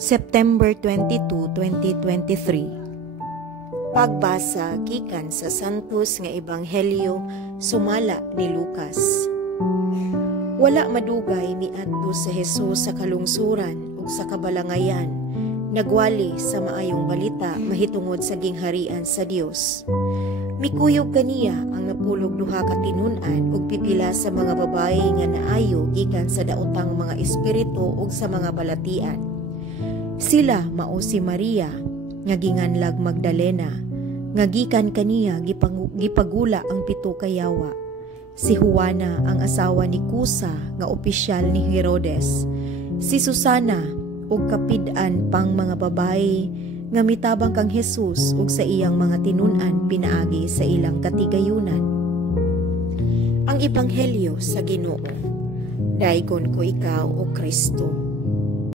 September 22, 2023. Pagbasa gikan sa Santos nga Ebanghelyo sumala ni Lucas. Wala madugay miadto sa Hesus sa kalungsuran ug sa kabalangayan, nagwali sa maayong balita mahitungod sa gingharian sa Dios. Mikuyog kaniya ang napulog duha ka tinun-an ug pipila sa mga babaye nga naayo gikan sa daotang mga espiritu ug sa mga balatian. Sila mao si Maria nga ginganlag Magdalena, nga gikan kaniya gipagula ang pito ka yawa. Si Juana ang asawa ni Kusa nga opisyal ni Herodes. Si Susana ug kapid-an pang mga babaye nga mitabang kang Hesus ug sa iyang mga tinun-an pinaagi sa ilang katigayunan. Ang Ebanghelyo sa Ginoo. Daigon ko ikaw, O Kristo.